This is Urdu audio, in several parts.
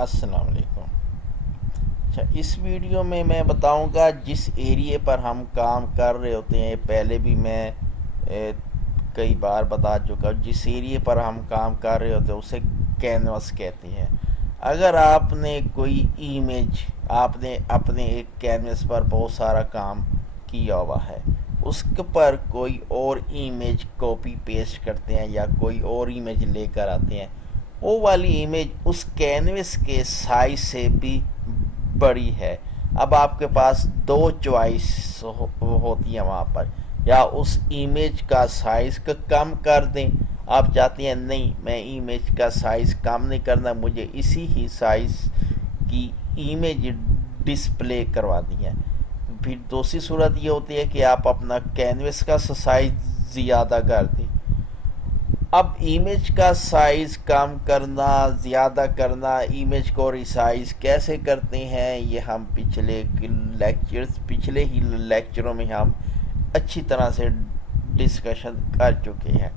السلام علیکم۔ اچھا، اس ویڈیو میں بتاؤں گا جس ایریے پر ہم کام کر رہے ہوتے ہیں، پہلے بھی میں کئی بار بتا چکا ہوں، جس ایریے پر ہم کام کر رہے ہوتے ہیں اسے کینوس کہتے ہیں۔ اگر آپ نے کوئی ایمیج، آپ نے اپنے ایک کینوس پر بہت سارا کام کیا ہوا ہے، اس پر کوئی اور ایمیج کاپی پیسٹ کرتے ہیں یا کوئی اور ایمیج لے کر آتے ہیں، وہ والی امیج اس کینوس کے سائز سے بھی بڑی ہے۔ اب آپ کے پاس دو چوائس ہوتی ہیں وہاں پر، یا اس ایمیج کا سائز کم کر دیں، آپ چاہتے ہیں نہیں میں ایمیج کا سائز کم نہیں کرنا، مجھے اسی ہی سائز کی ایمیج ڈسپلے کروا دی ہے۔ پھر دوسری صورت یہ ہوتی ہے کہ آپ اپنا کینوس کا سائز زیادہ کر دیں۔ اب ایمیج کا سائز کم کرنا، زیادہ کرنا، ایمیج کو ریسائز کیسے کرتے ہیں، یہ ہم پچھلے ہی لیکچروں میں ہم اچھی طرح سے ڈسکشن کر چکے ہیں۔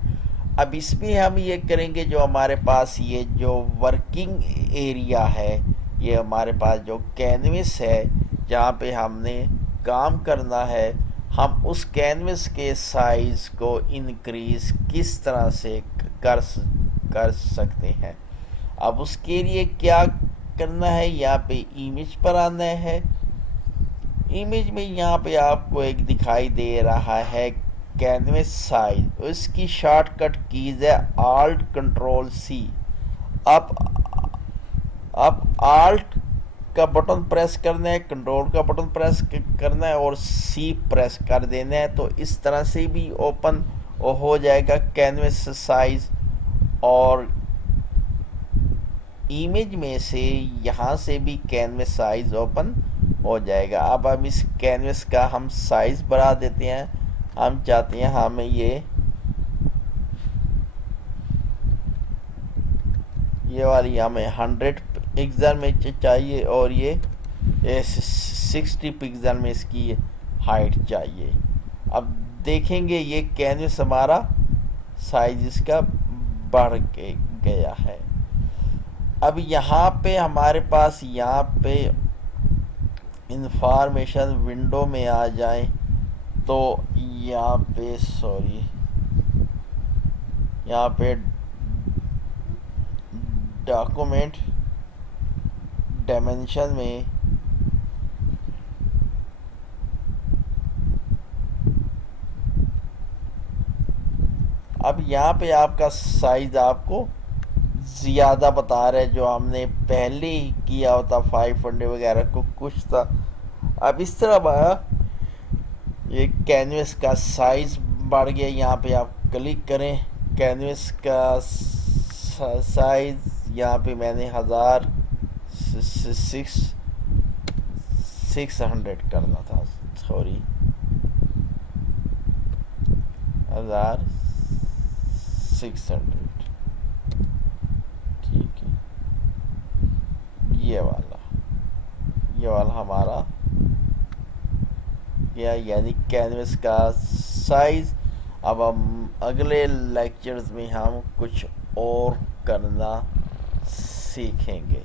اب اس میں ہم یہ کریں گے، جو ہمارے پاس یہ جو ورکنگ ایریا ہے، یہ ہمارے پاس جو کینوس ہے جہاں پہ ہم نے کام کرنا ہے، ہم اس کینوس کے سائز کو انکریز کس طرح سے کر سکتے ہیں۔ اب اس کے لیے کیا کرنا ہے، یہاں پہ ایمیج پر آنا ہے۔ ایمیج میں یہاں پہ آپ کو ایک دکھائی دے رہا ہے کینوس سائز، اس کی شارٹ کٹ کیز ہے آلٹ کنٹرول سی۔ اب آلٹ کا بٹن پریس کرنا ہے، کنٹرول کا بٹن پریس کرنا ہے اور سی پریس کر دینا ہے، تو اس طرح سے بھی اوپن ہو جائے گا کینوس سائز، اور ایمیج میں سے یہاں سے بھی کینوس سائز اوپن ہو جائے گا۔ اب ہم اس کینوس کا ہم سائز بڑھا دیتے ہیں، ہم چاہتے ہیں ہمیں یہ والی ہمیں 100 پکسل میں چاہیے اور یہ 60 پکسل میں اس کی ہائٹ چاہیے۔ اب دیکھیں گے یہ کینوس ہمارا سائز اس کا بڑھ گیا ہے۔ اب یہاں پہ ہمارے پاس یہاں پہ انفارمیشن ونڈو میں آ جائیں تو یہاں پہ ڈاکومنٹ ڈائمنشن میں اب یہاں پہ آپ کا سائز آپ کو زیادہ بتا رہا ہے، جو ہم نے پہلے ہی کیا ہوتا 500 وغیرہ کو کچھ تھا۔ اب اس طرح ہمارا یہ کینوس کا سائز بڑھ گیا۔ یہاں پہ آپ کلک کریں، کینوس کا سائز یہاں پہ میں نے 600 کرنا تھا، 1600، ٹھیک ہے۔ یہ والا ہمارا کیا، یعنی کینوس کا سائز۔ اب ہم اگلے لیکچرز میں ہم کچھ اور کرنا سیکھیں گے۔